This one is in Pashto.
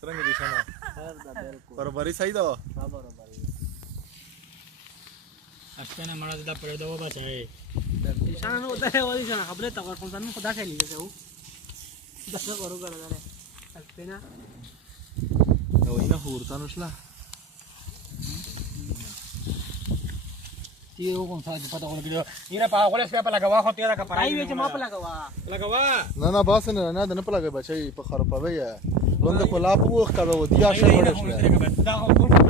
څنګه دي شمه برابرۍ صحیح ده اشتنه مړه دا پر دا وبا چای شان نو ده ودی شان خبره تا ورکون ځان خدا خېلی ده او دا څه ورو غړل ده اشتنه نو اینه هورتا نشلا تیرو کوم څه پتا ولګیو یره په هغه څه په لګوا خو تیرا کا پړای وی چې ما په لګوا نه باس نه نه په لګي بچي په خرپوي لونده په لا په وخت کا ودیا شر وړه دا